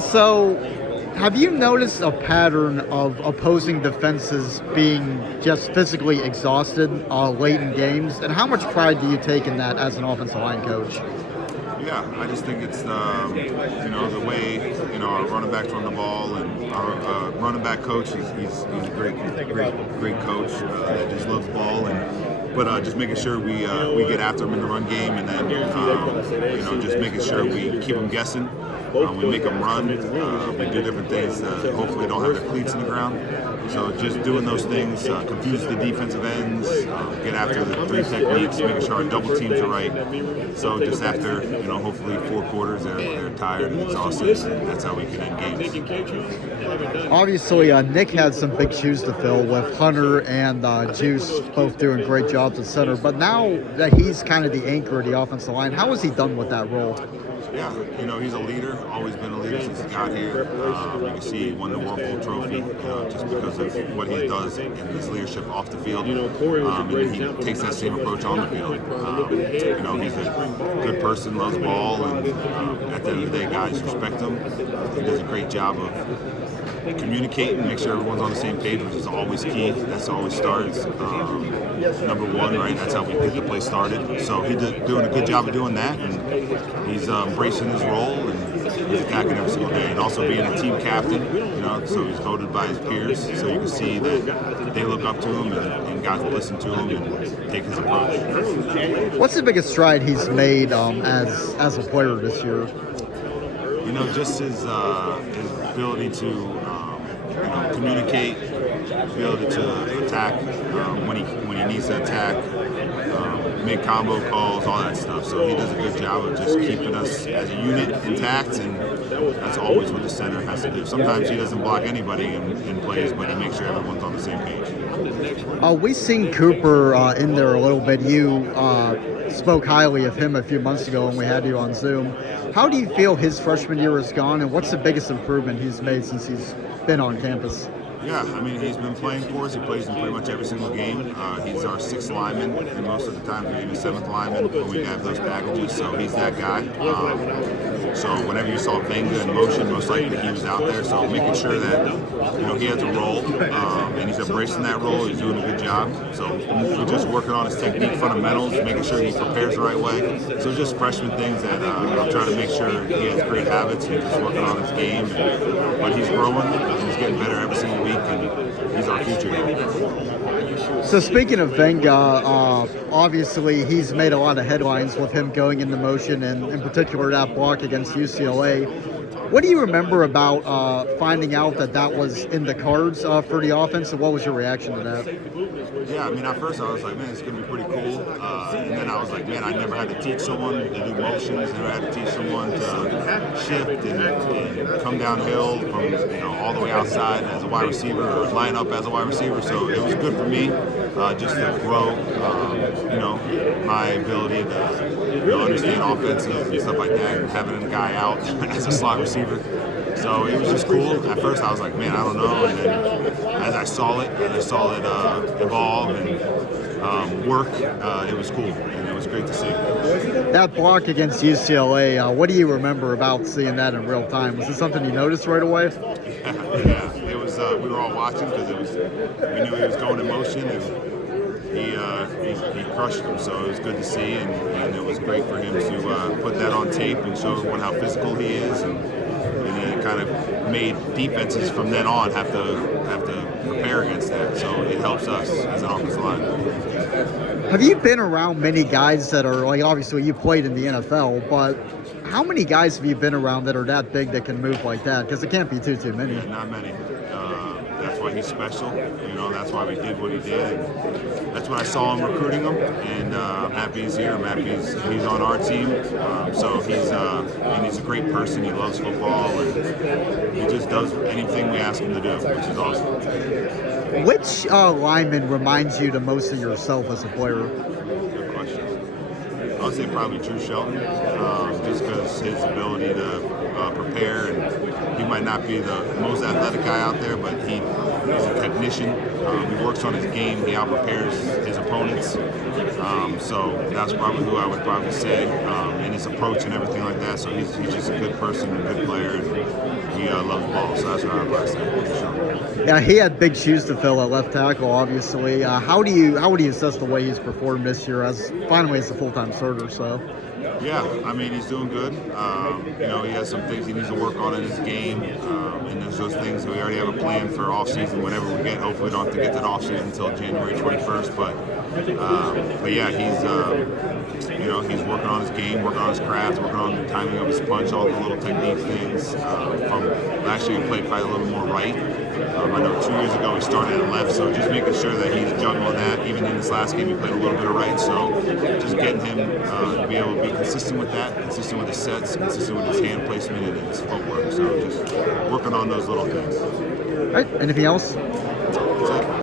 So have you noticed a pattern of opposing defenses being just physically exhausted late in games? And how much pride do you take in that as an offensive line coach? Yeah, I just think it's the way our running backs run the ball, and our running back coach he's a great coach that just loves ball, but just making sure we get after him in the run game, and then just making sure we keep them guessing. We make them run. We do different things. Hopefully, don't have their cleats in the ground. So just doing those things, confuse the defensive ends, get after the three techniques, making sure our double teams are right. So just after, hopefully 4 quarters, they're tired and exhausted. And that's how we can end games. Obviously, Nick had some big shoes to fill with Hunter and Juice both doing great jobs at center. But now that he's kind of the anchor of the offensive line, how has he done with that role? Yeah, he's a leader, always been a leader since he got here. You can see he won the World Bowl trophy just because of what he does and his leadership off the field. And he takes that same approach on the field. He's a good person, loves ball, and at the end of the day, guys respect him. He does a great job of communicating, make sure everyone's on the same page, which is always key. That's always starts. Number one, right? That's how we get the play started. So he's doing a good job of doing that, and he's embracing his role, and he's attacking every single day. And also being a team captain, so he's voted by his peers. So you can see that they look up to him, and guys will listen to him and take his approach. What's the biggest stride he's made as a player this year? Just his ability to communicate, ability to attack when he needs to attack, make combo calls, all that stuff. So he does a good job of just keeping us as a unit intact, and that's always what the center has to do. Sometimes he doesn't block anybody in plays, but he makes sure everyone's on the same page. We've seen Cooper in there a little bit. You spoke highly of him a few months ago when we had you on Zoom. How do you feel his freshman year has gone, and what's the biggest improvement he's made since he's been on campus? Yeah, he's been playing for us. He plays in pretty much every single game. He's our 6th lineman, and most of the time we're even 7th lineman when we have those packages, so he's that guy. So whenever you saw Venga in motion, most likely he was out there. So making sure that he has a role, and he's embracing that role. He's doing a good job. So we're just working on his technique fundamentals, making sure he prepares the right way. So just freshman things that I'm trying to make sure he has great habits. He's just working on his game, but he's growing. He's getting better every single week, and he's our future. So speaking of Venga, obviously he's made a lot of headlines with him going into motion, and in particular that block against UCLA. What do you remember about finding out that was in the cards for the offense, and what was your reaction to that? Yeah, at first I was like, man, it's going to be pretty cool. And then I was like, man, I never had to teach someone to do motions. Never had to teach someone to shift and come downhill from all the way outside as a wide receiver or line up as a wide receiver. So it was good for me just to grow, my ability to understand offenses and stuff like that, and having a guy out as a slot receiver. So it was just cool. At first I was like, man, I don't know. And then as I saw it evolve and work, it was cool. And it was great to see. That block against UCLA, what do you remember about seeing that in real time? Was it something you noticed right away? Yeah. It was, we were all watching because we knew he was going in motion, and he crushed him, so it was good to see, and it was great for him to put that on tape and show everyone how physical he is, and it kind of made defenses from then on have to prepare against that. So it helps us as an offensive line. Have you been around many guys that are, like, obviously you played in the NFL, but how many guys have you been around that are that big that can move like that? Because it can't be too many. Yeah, not many. That's why he's special. That's why we did what he did. And that's what I saw him recruiting him. And I'm happy he's here. I'm happy he's on our team. So he's a great person. He loves football, and he just does anything we ask him to do, which is awesome. Which lineman reminds you the most of yourself as a player? Good question. I would say probably Drew Shelton, just because his ability to prepare, and he might not be the most athletic guy out there, but he's a technician. He works on his game. He out-prepares his opponents. So that's probably who I would probably say in his approach and everything like that. So he's just a good person, a good player, and he loves ball. So that's what I would probably say. For sure. Yeah, he had big shoes to fill at left tackle, obviously. How would you assess the way he's performed this year as finally as a full-time starter? So. Yeah, I mean, he's doing good. He has some things he needs to work on in his game, and there's those things. We already have a plan for off-season whenever we get. Hopefully, we don't have to get to the off-season until January 21st. But yeah, he's working on his game, working on his craft, working on the timing of his punch, all the little technique things. From last year, he played probably a little more right. I know 2 years ago he started at left, so just making sure that he's juggling that. Even in this last game, he played a little bit of right, so just getting him to be able to be consistent with that, consistent with his sets, consistent with his hand placement and his footwork. So just working on those little things. All right, anything else?